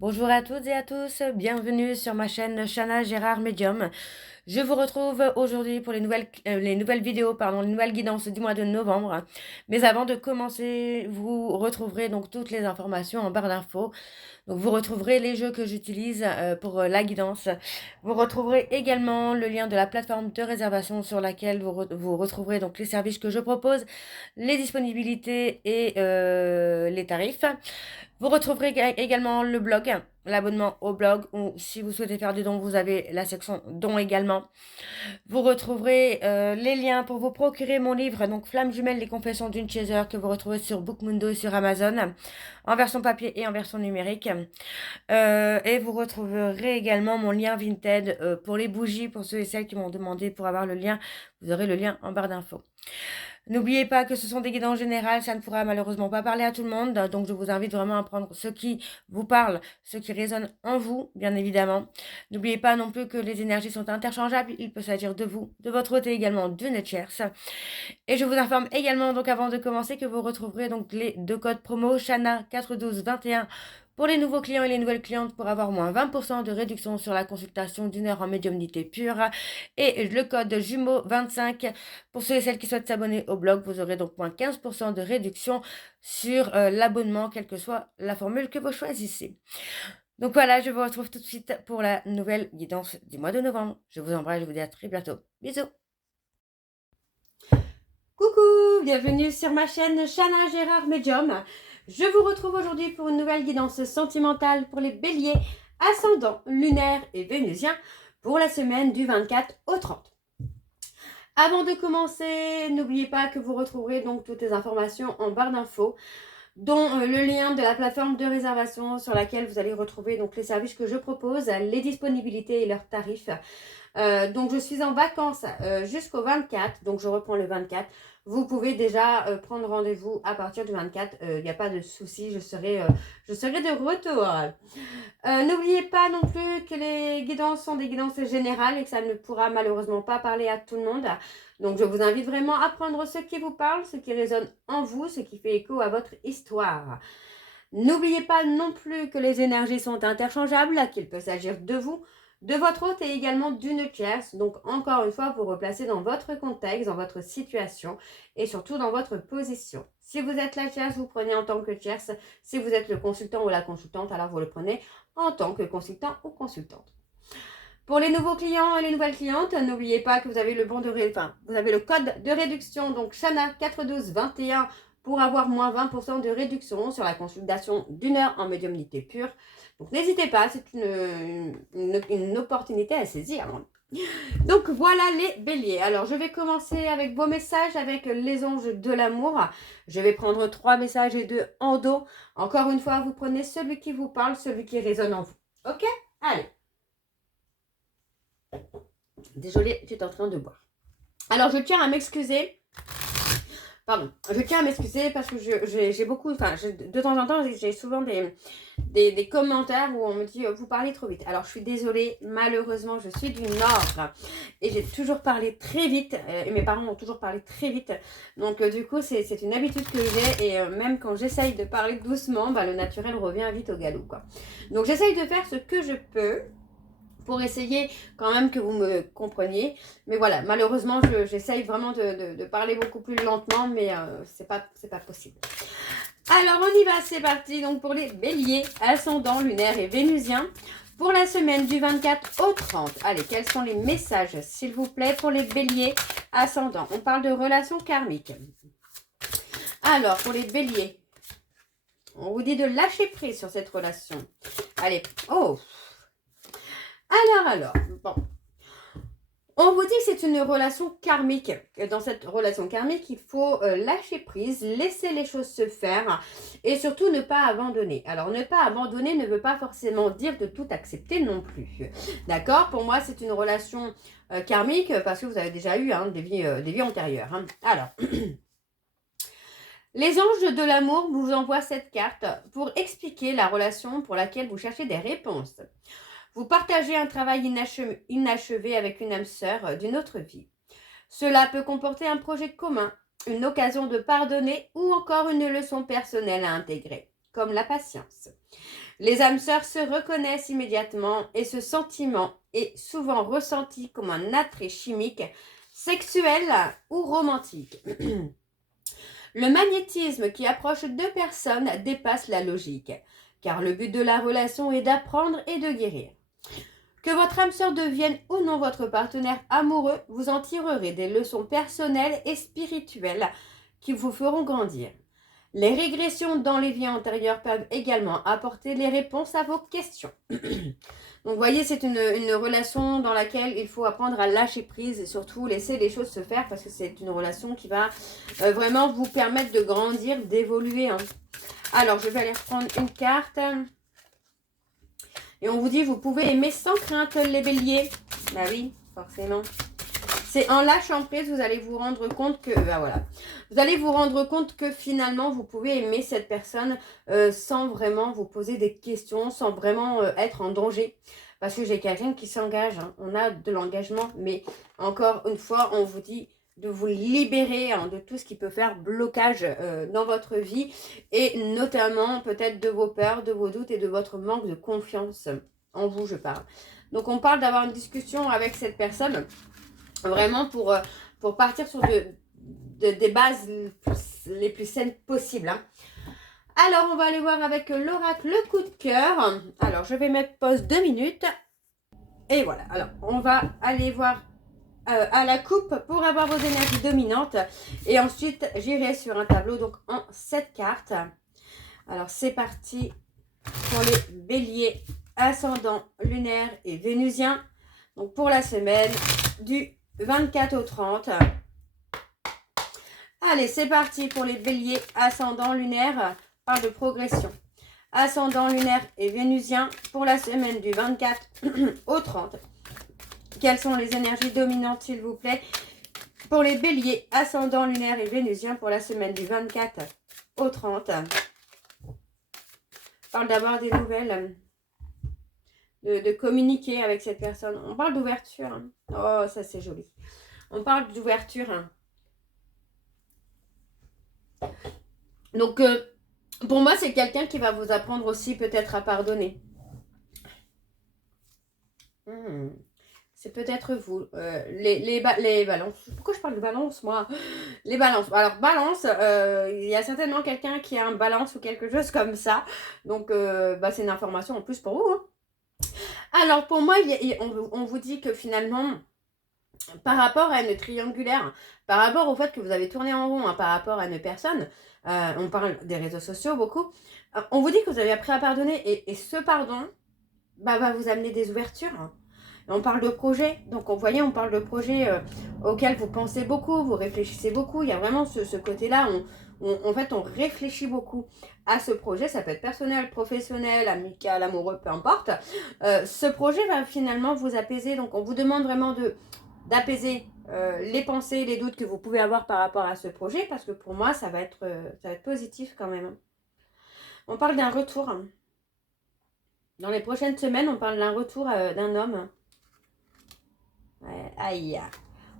Bonjour à toutes et à tous, bienvenue sur ma chaîne Chana Gérard Medium. Je vous retrouve aujourd'hui pour les nouvelles vidéos, les nouvelles guidances du mois de novembre. Mais avant de commencer, vous retrouverez donc toutes les informations en barre d'infos. Donc vous retrouverez les jeux que j'utilise pour la guidance. Vous retrouverez également le lien de la plateforme de réservation sur laquelle vous retrouverez donc les services que je propose, les disponibilités et les tarifs. Vous retrouverez également le blog, l'abonnement au blog, ou si vous souhaitez faire des dons, vous avez la section dons également. Vous retrouverez les liens pour vous procurer mon livre, donc Flamme jumelle, les confessions d'une chaser, que vous retrouvez sur Bookmundo et sur Amazon, en version papier et en version numérique. Et vous retrouverez également mon lien Vinted pour les bougies, pour ceux et celles qui m'ont demandé pour avoir le lien. Vous aurez le lien en barre d'infos. N'oubliez pas que ce sont des guidances générales, ça ne pourra malheureusement pas parler à tout le monde, donc je vous invite vraiment à prendre ce qui vous parle, ce qui résonne en vous, bien évidemment. N'oubliez pas non plus que les énergies sont interchangeables, il peut s'agir de vous, de votre côté également, d'une tierce. Et je vous informe également, donc avant de commencer, que vous retrouverez donc les deux codes promo Chana 41221 pour les nouveaux clients et les nouvelles clientes pour avoir moins 20% de réduction sur la consultation d'une heure en médiumnité pure. Et le code jumeau 25 pour ceux et celles qui souhaitent s'abonner au blog. Vous aurez donc moins 15% de réduction sur l'abonnement, quelle que soit la formule que vous choisissez. Donc voilà, je vous retrouve tout de suite pour la nouvelle guidance du mois de novembre. Je vous embrasse, je vous dis à très bientôt. Bisous. Coucou, bienvenue sur ma chaîne Chana Gérard Medium. Je vous retrouve aujourd'hui pour une nouvelle guidance sentimentale pour les béliers, ascendants, lunaires et vénusiens pour la semaine du 24 au 30. Avant de commencer, n'oubliez pas que vous retrouverez donc toutes les informations en barre d'infos, dont le lien de la plateforme de réservation sur laquelle vous allez retrouver donc les services que je propose, les disponibilités et leurs tarifs. Donc je suis en vacances jusqu'au 24, donc je reprends le 24. Vous pouvez déjà prendre rendez-vous à partir du 24, il n'y a pas de souci, je serai de retour. N'oubliez pas non plus que les guidances sont des guidances générales et que ça ne pourra malheureusement pas parler à tout le monde. Donc je vous invite vraiment à prendre ce qui vous parle, ce qui résonne en vous, ce qui fait écho à votre histoire. N'oubliez pas non plus que les énergies sont interchangeables, qu'il peut s'agir de vous, de votre hôte et également d'une tierce. Donc encore une fois, vous replacez dans votre contexte, dans votre situation et surtout dans votre position. Si vous êtes la tierce, vous prenez en tant que tierce. Si vous êtes le consultant ou la consultante, alors vous le prenez en tant que consultant ou consultante. Pour les nouveaux clients et les nouvelles clientes, n'oubliez pas que vous avez le vous avez le code de réduction, donc Chana 41221 pour avoir moins 20% de réduction sur la consultation d'une heure en médiumnité pure. Donc n'hésitez pas, c'est une opportunité à saisir. Donc voilà les béliers. Alors je vais commencer avec vos messages, avec les anges de l'amour. Je vais prendre 3 messages et 2 en dos. Encore une fois, vous prenez celui qui vous parle, celui qui résonne en vous. Ok? Allez. Désolée, tu es en train de boire. Alors je tiens à m'excuser. Pardon, je tiens à m'excuser parce que j'ai beaucoup, de temps en temps, j'ai souvent des commentaires où on me dit vous parlez trop vite. Alors je suis désolée, malheureusement je suis du Nord et j'ai toujours parlé très vite et mes parents ont toujours parlé très vite. Donc du coup c'est une habitude que j'ai et même quand j'essaye de parler doucement, le naturel revient vite au galop quoi. Donc j'essaye de faire ce que je peux pour essayer quand même que vous me compreniez. Mais voilà, malheureusement, j'essaye vraiment de parler beaucoup plus lentement, mais c'est pas possible. Alors, on y va, c'est parti. Donc, pour les béliers, ascendants, lunaires et vénusiens, pour la semaine du 24 au 30. Allez, quels sont les messages, s'il vous plaît, pour les béliers ascendants? On parle de relations karmiques. Alors, pour les béliers, on vous dit de lâcher prise sur cette relation. Allez, oh! Alors, bon. On vous dit que c'est une relation karmique. Dans cette relation karmique, il faut lâcher prise, laisser les choses se faire et surtout ne pas abandonner. Alors, ne pas abandonner ne veut pas forcément dire de tout accepter non plus. D'accord? Pour moi, c'est une relation karmique parce que vous avez déjà eu des vies antérieures. Hein. Alors, les anges de l'amour vous envoient cette carte pour expliquer la relation pour laquelle vous cherchez des réponses. Vous partagez un travail inachevé avec une âme sœur d'une autre vie. Cela peut comporter un projet commun, une occasion de pardonner ou encore une leçon personnelle à intégrer, comme la patience. Les âmes sœurs se reconnaissent immédiatement et ce sentiment est souvent ressenti comme un attrait chimique, sexuel ou romantique. Le magnétisme qui approche deux personnes dépasse la logique, car le but de la relation est d'apprendre et de guérir. Que votre âme sœur devienne ou non votre partenaire amoureux, vous en tirerez des leçons personnelles et spirituelles qui vous feront grandir. Les régressions dans les vies antérieures peuvent également apporter les réponses à vos questions. Donc, vous voyez, c'est une relation dans laquelle il faut apprendre à lâcher prise et surtout laisser les choses se faire parce que c'est une relation qui va vraiment vous permettre de grandir, d'évoluer. Hein. Alors, je vais aller reprendre une carte. Et on vous dit, vous pouvez aimer sans crainte les béliers. Bah oui, forcément. C'est en lâchant prise, vous allez vous rendre compte que, voilà, vous allez vous rendre compte que finalement, vous pouvez aimer cette personne sans vraiment vous poser des questions, sans vraiment être en danger. Parce que j'ai quelqu'un qui s'engage, hein. On a de l'engagement, mais encore une fois, on vous dit de vous libérer hein, de tout ce qui peut faire blocage dans votre vie et notamment peut-être de vos peurs, de vos doutes et de votre manque de confiance en vous, je parle. Donc, on parle d'avoir une discussion avec cette personne vraiment pour partir sur des bases les plus saines possibles. Hein. Alors, on va aller voir avec l'oracle le coup de cœur. Alors, je vais mettre pause 2 minutes. Et voilà. Alors, on va aller voir à la coupe pour avoir vos énergies dominantes. Et ensuite, j'irai sur un tableau donc en 7 cartes. Alors, c'est parti pour les béliers, ascendant, lunaire et vénusien. Donc, pour la semaine du 24 au 30. Allez, c'est parti pour les béliers, ascendant, lunaire, parle de progression. Ascendant, lunaire et vénusien pour la semaine du 24 au 30. Quelles sont les énergies dominantes, s'il vous plaît, pour les béliers, ascendant, lunaire et vénusien pour la semaine du 24 au 30. Parle d'avoir des nouvelles, de communiquer avec cette personne. On parle d'ouverture. Hein. Oh, ça c'est joli. On parle d'ouverture. Hein. Donc, pour moi, c'est quelqu'un qui va vous apprendre aussi peut-être à pardonner. C'est peut-être vous. Les balances. Pourquoi je parle de balance, moi? Les balances. Alors, balance, il y a certainement quelqu'un qui a un balance ou quelque chose comme ça. Donc, c'est une information en plus pour vous. Hein. Alors, pour moi, on vous dit que finalement, par rapport à une triangulaire, par rapport au fait que vous avez tourné en rond, hein, par rapport à une personne, on parle des réseaux sociaux beaucoup, on vous dit que vous avez appris à pardonner et ce pardon va vous amener des ouvertures. Hein. On parle de projet, donc vous voyez, on parle de projet auquel vous pensez beaucoup, vous réfléchissez beaucoup, il y a vraiment ce côté-là, en fait, on réfléchit beaucoup à ce projet, ça peut être personnel, professionnel, amical, amoureux, peu importe. Ce projet va finalement vous apaiser, donc on vous demande vraiment d'apaiser les pensées, les doutes que vous pouvez avoir par rapport à ce projet, parce que pour moi, ça va être positif quand même. On parle d'un retour. Dans les prochaines semaines, on parle d'un retour d'un homme. Ouais, aïe.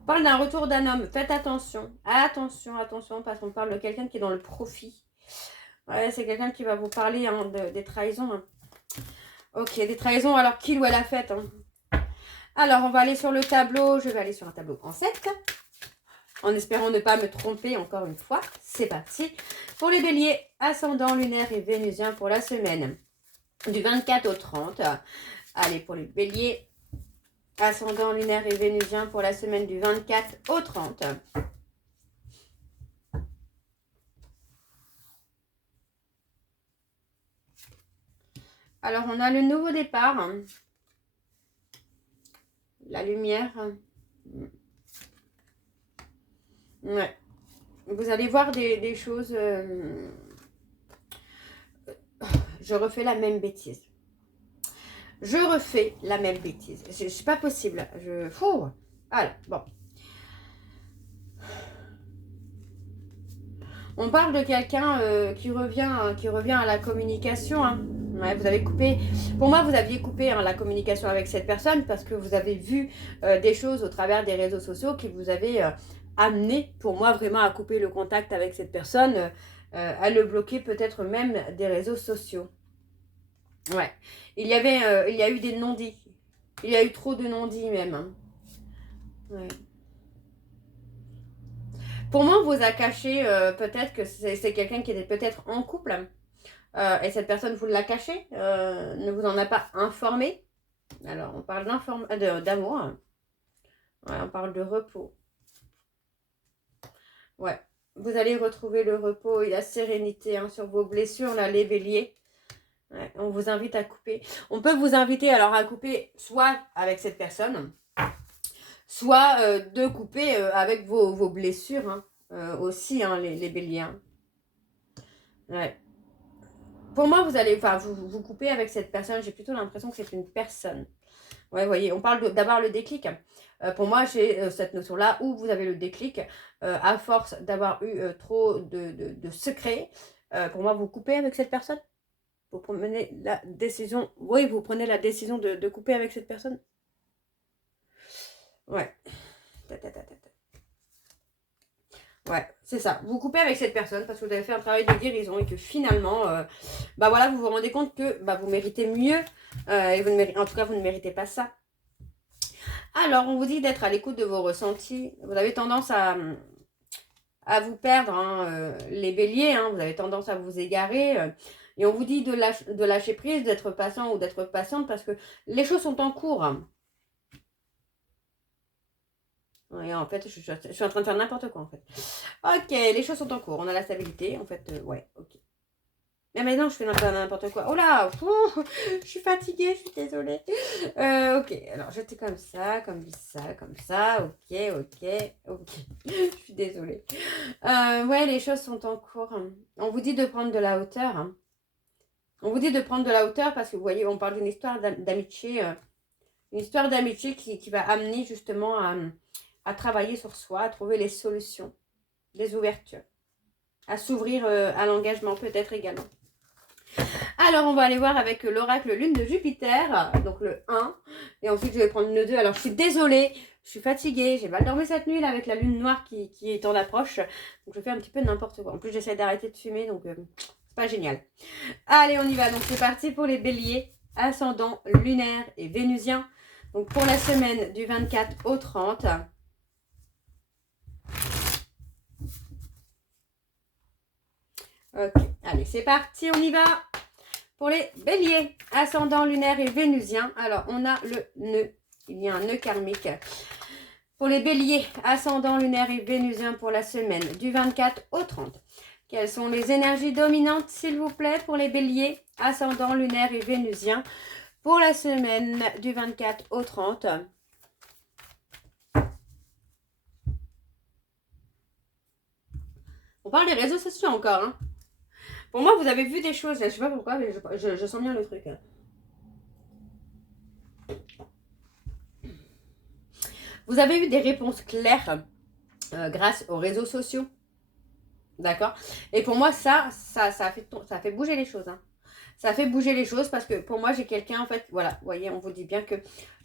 On parle d'un retour d'un homme. Faites attention. Attention, attention, parce qu'on parle de quelqu'un qui est dans le profit. Ouais, c'est quelqu'un qui va vous parler hein, des trahisons. Hein. Ok, des trahisons, alors qu'il ou elle a fait. Hein. Alors, on va aller sur le tableau. Je vais aller sur un tableau en 7. En espérant ne pas me tromper encore une fois. C'est parti. Pour les béliers, ascendant, lunaire et vénusien pour la semaine du 24 au 30. Allez, pour les béliers, ascendant, lunaire et vénusien pour la semaine du 24 au 30. Alors, on a le nouveau départ. Hein. La lumière. Ouais. Vous allez voir des choses... Je refais la même bêtise. Je refais la même bêtise. C'est pas possible. Alors, bon. On parle de quelqu'un qui revient à la communication. Hein. Ouais, vous avez coupé. Pour moi, vous aviez coupé hein, la communication avec cette personne parce que vous avez vu des choses au travers des réseaux sociaux qui vous avaient amené, pour moi, vraiment à couper le contact avec cette personne, à le bloquer peut-être même des réseaux sociaux. Ouais. Il y a eu des non-dits. Il y a eu trop de non-dits même. Hein. Ouais. Pour moi, on vous a caché peut-être que c'est quelqu'un qui était peut-être en couple. Et cette personne vous l'a caché, ne vous en a pas informé. Alors, on parle d'amour. Ouais, on parle de repos. Ouais. Vous allez retrouver le repos et la sérénité hein, sur vos blessures, là, les béliers. Ouais, on vous invite à couper. On peut vous inviter alors à couper soit avec cette personne, soit de couper avec vos blessures hein, aussi, hein, les béliers. Hein. Ouais. Pour moi, vous allez, enfin, vous coupez avec cette personne. J'ai plutôt l'impression que c'est une personne. Ouais, vous voyez, on parle d'avoir le déclic. Pour moi, j'ai cette notion-là où vous avez le déclic à force d'avoir eu trop de secrets. Pour moi, vous coupez avec cette personne. Vous prenez la décision. Oui, vous prenez la décision de couper avec cette personne. Ouais. Ouais, c'est ça. Vous coupez avec cette personne parce que vous avez fait un travail de guérison et que finalement, bah voilà, vous vous rendez compte que bah, vous méritez mieux et en tout cas, vous ne méritez pas ça. Alors, on vous dit d'être à l'écoute de vos ressentis. Vous avez tendance à vous perdre, hein, les béliers, hein, vous avez tendance à vous égarer. Et on vous dit de lâcher prise, d'être patient ou d'être patiente parce que les choses sont en cours. Ouais, en fait, je suis en train de faire n'importe quoi, en fait. Ok, les choses sont en cours. On a la stabilité, en fait. Ouais, ok. Mais maintenant, je fais n'importe quoi. Oh là, je suis fatiguée, je suis désolée. Ok, alors j'étais comme ça, comme ça, comme ça. Ok, ok, ok. Je suis désolée. Ouais, les choses sont en cours. On vous dit de prendre de la hauteur. Hein. On vous dit de prendre de la hauteur parce que vous voyez, on parle d'une histoire d'amitié. Une histoire d'amitié qui va amener justement à travailler sur soi, à trouver les solutions, les ouvertures, à s'ouvrir à l'engagement peut-être également. Alors, on va aller voir avec l'oracle lune de Jupiter, donc le 1. Et ensuite, je vais prendre le 2. Alors, je suis désolée, je suis fatiguée, j'ai mal dormi cette nuit là, avec la lune noire qui est en approche. Donc, je fais un petit peu n'importe quoi. En plus, j'essaie d'arrêter de fumer, donc c'est pas génial. Allez, on y va. Donc, c'est parti pour les béliers, ascendant lunaire et vénusien. Donc, pour la semaine du 24 au 30. Ok, allez, c'est parti, on y va. Pour les béliers, ascendant lunaire et vénusien, alors on a le nœud, il y a un nœud karmique. Pour les béliers, ascendant lunaire et vénusien pour la semaine du 24 au 30. Quelles sont les énergies dominantes, s'il vous plaît, pour les béliers, ascendant lunaire et vénusien pour la semaine du 24 au 30. On parle des réseaux sociaux encore, hein. Pour moi, vous avez vu des choses, là, je sais pas pourquoi, mais je sens bien le truc. Hein. Vous avez eu des réponses claires grâce aux réseaux sociaux. D'accord. Et pour moi, ça fait bouger les choses. Hein. Ça fait bouger les choses parce que pour moi, j'ai quelqu'un, en fait, voilà, vous voyez, on vous dit bien que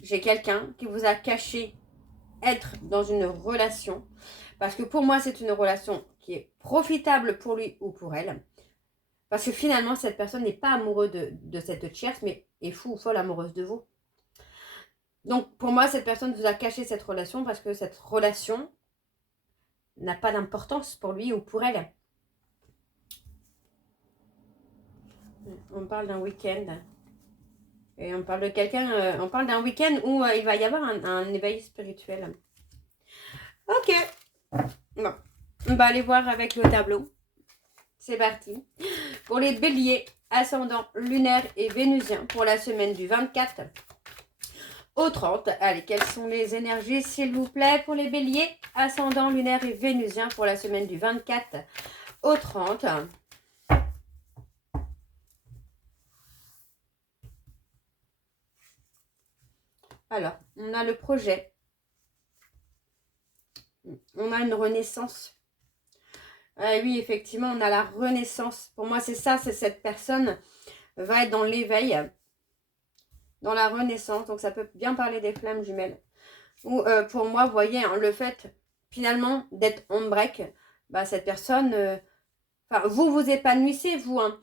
j'ai quelqu'un qui vous a caché être dans une relation. Parce que pour moi, c'est une relation qui est profitable pour lui ou pour elle. Parce que finalement, cette personne n'est pas amoureuse de cette tierce, mais est fou ou folle amoureuse de vous. Donc, pour moi, cette personne vous a caché cette relation parce que cette relation n'a pas d'importance pour lui ou pour elle. On parle d'un week-end. Et on parle de quelqu'un, on parle d'un week-end où il va y avoir un éveil spirituel. Ok. Bon. On va aller voir avec le tableau. C'est parti. Pour les béliers, ascendant lunaire et vénusien pour la semaine du 24 au 30. Allez, quelles sont les énergies, s'il vous plaît, pour les béliers, ascendant lunaire et vénusien pour la semaine du 24 au 30. Alors, on a le projet. On a une renaissance. Oui, effectivement, on a la renaissance. Pour moi, c'est ça, c'est cette personne va être dans l'éveil, dans la renaissance. Donc, ça peut bien parler des flammes jumelles. Ou pour moi, vous voyez, hein, le fait, finalement, d'être on break, bah, cette personne... vous vous épanouissez, vous, hein.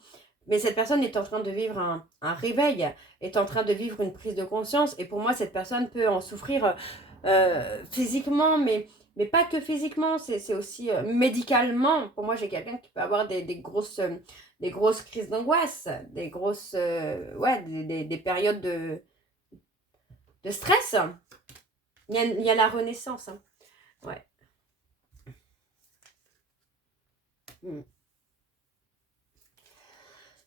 Mais cette personne est en train de vivre un réveil, est en train de vivre une prise de conscience. Et pour moi, cette personne peut en souffrir physiquement, mais pas que physiquement, c'est aussi médicalement. Pour moi, j'ai quelqu'un qui peut avoir des grosses crises d'angoisse, des grosses, ouais, des périodes de stress. Il y a la renaissance. Hein. Ouais. Mm.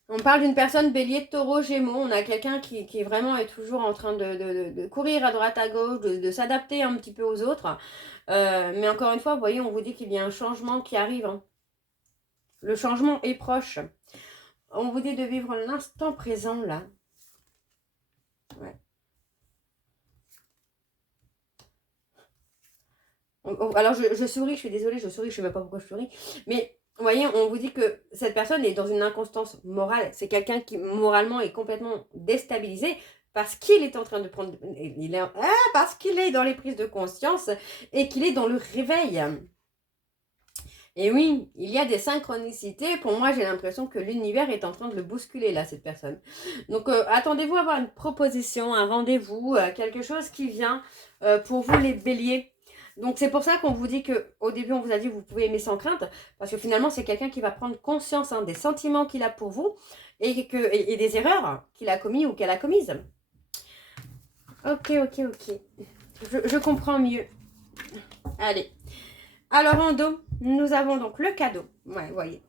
On parle d'une personne bélier, taureau, gémeaux. On a quelqu'un qui vraiment est toujours en train de courir à droite, à gauche, de s'adapter un petit peu aux autres. Mais encore une fois, vous voyez, on vous dit qu'il y a un changement qui arrive. Hein. Le changement est proche. On vous dit de vivre l'instant présent, là. Ouais. Alors, je souris, je suis désolée, je souris, je ne sais même pas pourquoi je souris. Mais, vous voyez, on vous dit que cette personne est dans une inconstance morale. C'est quelqu'un qui, moralement, est complètement déstabilisé parce qu'il est en train de prendre... parce qu'il est dans les prises de conscience et qu'il est dans le réveil. Et oui, il y a des synchronicités. Pour moi, j'ai l'impression que l'univers est en train de le bousculer, là, cette personne. Donc, attendez-vous à avoir une proposition, un rendez-vous, quelque chose qui vient pour vous, les béliers. Donc, c'est pour ça qu'on vous dit qu'au début, on vous a dit que vous pouvez aimer sans crainte, parce que finalement, c'est quelqu'un qui va prendre conscience des sentiments qu'il a pour vous et des erreurs qu'il a commises ou qu'elle a commises. Ok. Je comprends mieux. Allez. Alors, en dos, nous avons donc le cadeau. Ouais, vous voyez.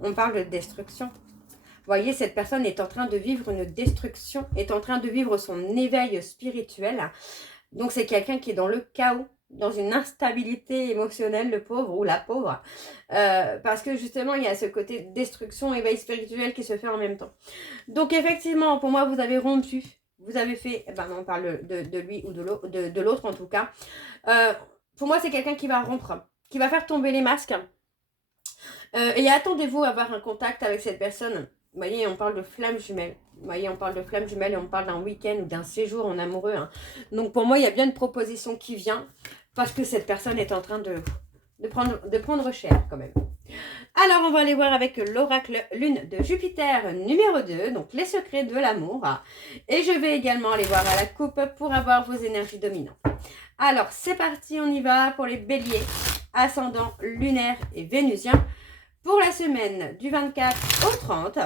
On parle de destruction. Vous voyez, cette personne est en train de vivre une destruction, est en train de vivre son éveil spirituel. Donc, c'est quelqu'un qui est dans le chaos, dans une instabilité émotionnelle, le pauvre ou la pauvre. Parce que justement, il y a ce côté destruction, éveil spirituel qui se fait en même temps. Donc, effectivement, pour moi, vous avez rompu. Vous avez fait, on parle de lui ou de l'autre en tout cas. Pour moi, c'est quelqu'un qui va rompre, qui va faire tomber les masques. Et attendez-vous à avoir un contact avec cette personne. Vous voyez, on parle de flamme jumelle. Vous voyez, on parle de flamme jumelle et on parle d'un week-end ou d'un séjour en amoureux. Hein. Donc pour moi, il y a bien une proposition qui vient parce que cette personne est en train de prendre cher quand même. Alors, on va aller voir avec l'oracle lune de Jupiter numéro 2, donc les secrets de l'amour. Et je vais également aller voir à la coupe pour avoir vos énergies dominantes. Alors, c'est parti, on y va pour les béliers, ascendant lunaire et vénusien. Pour la semaine du 24 au 30,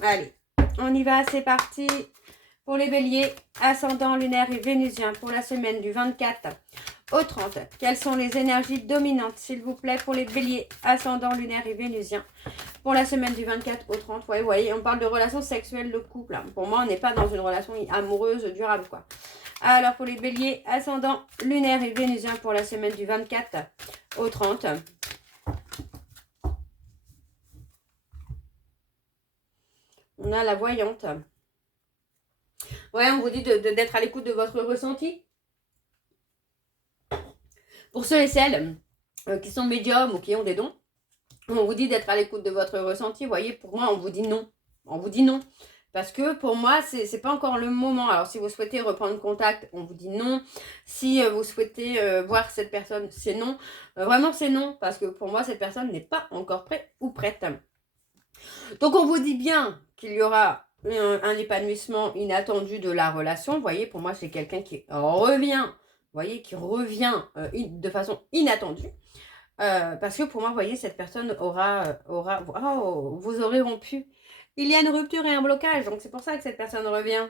allez, on y va, c'est parti. Pour les béliers, ascendant lunaire et vénusien, pour la semaine du 24 au 30. Quelles sont les énergies dominantes, s'il vous plaît, pour les béliers, ascendant lunaire et vénusien, pour la semaine du 24 au 30. Ouais, vous voyez, on parle de relations sexuelles de couple. Hein. Pour moi, on n'est pas dans une relation amoureuse durable, quoi. Alors, pour les béliers, ascendant lunaire et vénusien, pour la semaine du 24 au 30. On a la voyante. Ouais, on vous dit d'être à l'écoute de votre ressenti. Pour ceux et celles qui sont médiums ou qui ont des dons, on vous dit d'être à l'écoute de votre ressenti. Vous voyez, pour moi, on vous dit non. On vous dit non. Parce que pour moi, c'est pas encore le moment. Alors, si vous souhaitez reprendre contact, on vous dit non. Si vous souhaitez voir cette personne, c'est non. Vraiment, c'est non. Parce que pour moi, cette personne n'est pas encore prête ou prête. Donc, on vous dit bien qu'il y aura un épanouissement inattendu de la relation. Vous voyez, pour moi, c'est quelqu'un qui revient. Vous voyez, qui revient de façon inattendue. Parce que pour moi, vous voyez, cette personne aura vous aurez rompu. Il y a une rupture et un blocage, donc c'est pour ça que cette personne revient.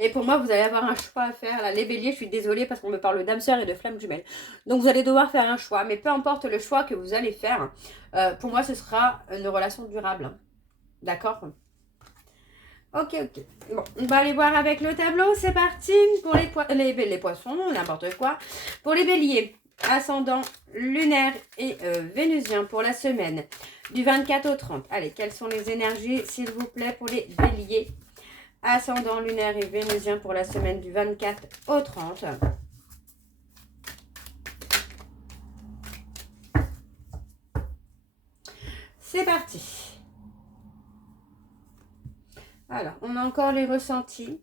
Et pour moi, vous allez avoir un choix à faire. Là, les béliers, je suis désolée parce qu'on me parle d'âme sœur et de flamme jumelle. Donc vous allez devoir faire un choix. Mais peu importe le choix que vous allez faire, pour moi, ce sera une relation durable. D'accord ? Ok. Bon, on va aller voir avec le tableau. C'est parti pour les poissons, n'importe quoi. Pour les béliers, ascendant lunaire et vénusien pour la semaine du 24 au 30. Allez, quelles sont les énergies, s'il vous plaît, pour les béliers, ascendant lunaire et vénusien pour la semaine du 24 au 30. C'est parti. Alors, on a encore les ressentis.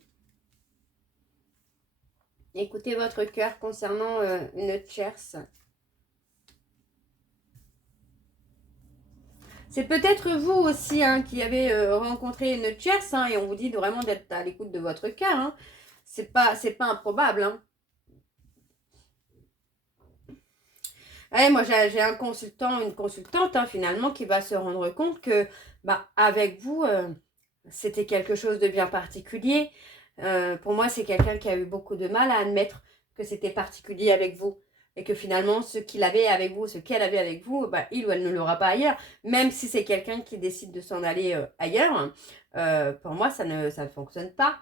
Écoutez votre cœur concernant une tierce. C'est peut-être vous aussi hein, qui avez rencontré une tierce hein, et on vous dit vraiment d'être à l'écoute de votre cœur. Hein. C'est pas improbable. Hein. Ouais, moi, j'ai un consultant, une consultante hein, finalement qui va se rendre compte que bah, avec vous, c'était quelque chose de bien particulier. Pour moi, c'est quelqu'un qui a eu beaucoup de mal à admettre que c'était particulier avec vous. Et que finalement, ce qu'il avait avec vous, ce qu'elle avait avec vous, bah, il ou elle ne l'aura pas ailleurs. Même si c'est quelqu'un qui décide de s'en aller ailleurs, pour moi, ça ne fonctionne pas.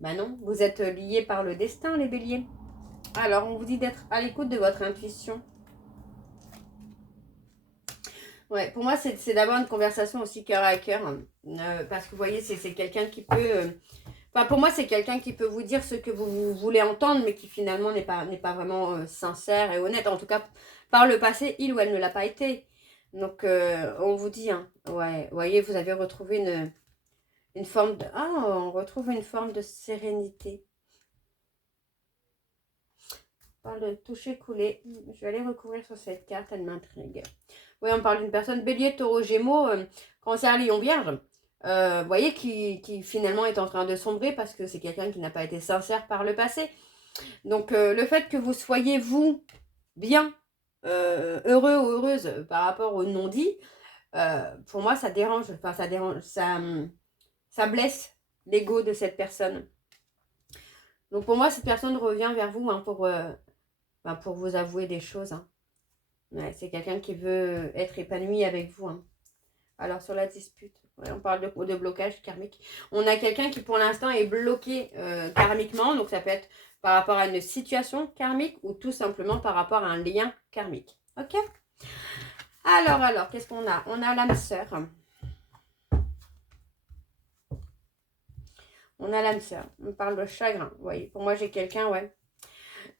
Bah non, vous êtes liés par le destin, les béliers. Alors, on vous dit d'être à l'écoute de votre intuition. Ouais, pour moi, c'est d'avoir une conversation aussi cœur à cœur. Parce que vous voyez, c'est quelqu'un qui peut... Enfin, pour moi, c'est quelqu'un qui peut vous dire ce que vous voulez entendre, mais qui finalement n'est pas vraiment sincère et honnête. En tout cas, par le passé, il ou elle ne l'a pas été. Donc, on vous dit, hein, ouais, vous voyez, vous avez retrouvé une forme de... Ah, on retrouve une forme de sérénité. On parle de toucher, couler. Je vais aller recouvrir sur cette carte, elle m'intrigue. Oui, on parle d'une personne bélier, taureau, gémeaux, cancer, lion, vierge. Vous voyez, qui finalement est en train de sombrer parce que c'est quelqu'un qui n'a pas été sincère par le passé. Donc, le fait que vous soyez, vous, bien, heureux ou heureuse par rapport au non-dit, pour moi, ça dérange. Enfin, ça blesse l'ego de cette personne. Donc, pour moi, cette personne revient vers vous hein, pour vous avouer des choses. Hein. Ouais, c'est quelqu'un qui veut être épanoui avec vous. Hein. Alors, sur la dispute, ouais, on parle de blocage karmique. On a quelqu'un qui, pour l'instant, est bloqué karmiquement. Donc, ça peut être par rapport à une situation karmique ou tout simplement par rapport à un lien karmique. Ok? Alors, qu'est-ce qu'on a? On a l'âme sœur. On a l'âme sœur. On parle de chagrin. Vous voyez, pour moi, j'ai quelqu'un, ouais.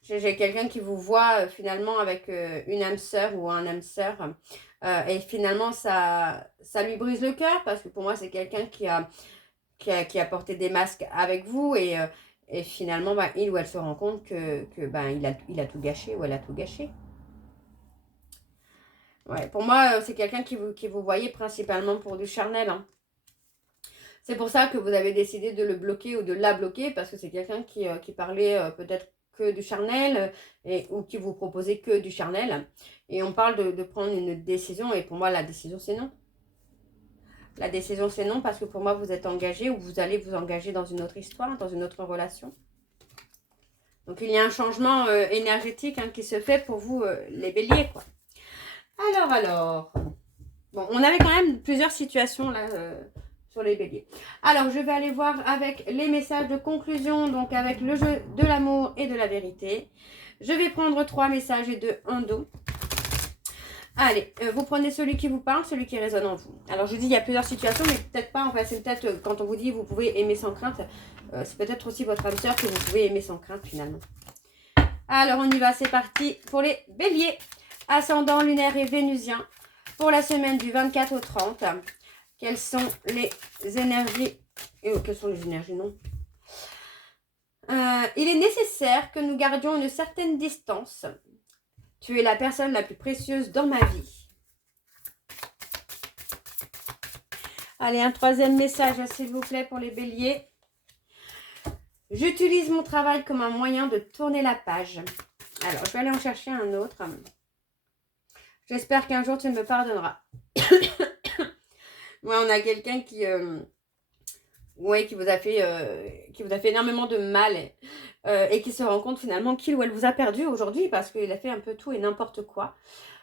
J'ai quelqu'un qui vous voit finalement avec une âme sœur ou un âme sœur. Et finalement, ça lui brise le cœur parce que pour moi, c'est quelqu'un qui a porté des masques avec vous et finalement, bah, il ou elle se rend compte que bah, il a tout gâché ou elle a tout gâché. Ouais, pour moi, c'est quelqu'un qui vous voyait principalement pour du charnel. Hein. C'est pour ça que vous avez décidé de le bloquer ou de la bloquer parce que c'est quelqu'un qui parlait peut-être que du charnel ou qui vous proposait que du charnel. Et on parle de prendre une décision et pour moi, la décision, c'est non. La décision, c'est non parce que pour moi, vous êtes engagé ou vous allez vous engager dans une autre histoire, dans une autre relation. Donc, il y a un changement énergétique hein, qui se fait pour vous, les béliers, quoi. Alors. Bon, on avait quand même plusieurs situations, là, sur les béliers. Alors, je vais aller voir avec les messages de conclusion, donc avec le jeu de l'amour et de la vérité. Je vais prendre 3 messages et 2 dos. Allez, vous prenez celui qui vous parle, celui qui résonne en vous. Alors, je dis, il y a plusieurs situations, mais peut-être pas. Enfin, c'est peut-être quand on vous dit, vous pouvez aimer sans crainte. C'est peut-être aussi votre âme sœur que vous pouvez aimer sans crainte, finalement. Alors, on y va. C'est parti pour les béliers. Ascendant lunaire et vénusien. Pour la semaine du 24 au 30. Quelles sont les énergies... quelles sont les énergies, non il est nécessaire que nous gardions une certaine distance. Tu es la personne la plus précieuse dans ma vie. Allez, un 3e message, s'il vous plaît, pour les béliers. J'utilise mon travail comme un moyen de tourner la page. Alors, je vais aller en chercher un autre. J'espère qu'un jour, tu me pardonneras. Ouais, on a quelqu'un qui vous a fait énormément de mal et qui se rend compte finalement qu'il ou elle vous a perdu aujourd'hui parce qu'il a fait un peu tout et n'importe quoi.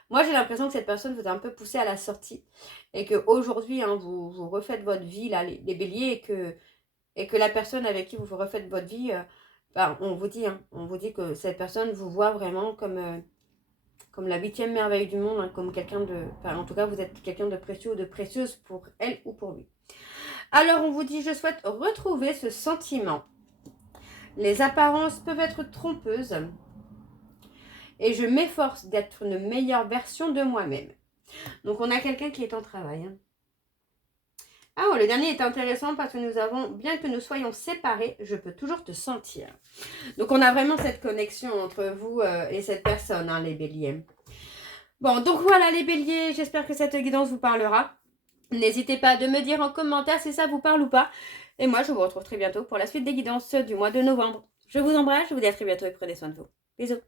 Moi, j'ai l'impression que cette personne vous a un peu poussé à la sortie et qu'aujourd'hui, hein, vous refaites votre vie, là, les béliers, et que la personne avec qui vous refaites votre vie, on vous dit que cette personne vous voit vraiment comme la 8e merveille du monde, hein, comme quelqu'un de... Enfin, en tout cas, vous êtes quelqu'un de précieux ou de précieuse pour elle ou pour lui. Alors, on vous dit, je souhaite retrouver ce sentiment. Les apparences peuvent être trompeuses. Et je m'efforce d'être une meilleure version de moi-même. Donc, on a quelqu'un qui est en travail. Hein. Ah, le dernier est intéressant parce que nous avons, bien que nous soyons séparés, je peux toujours te sentir. Donc, on a vraiment cette connexion entre vous et cette personne, hein, les béliers. Bon, donc voilà les béliers, j'espère que cette guidance vous parlera. N'hésitez pas de me dire en commentaire si ça vous parle ou pas. Et moi, je vous retrouve très bientôt pour la suite des guidances du mois de novembre. Je vous embrasse, je vous dis à très bientôt et prenez soin de vous. Bisous.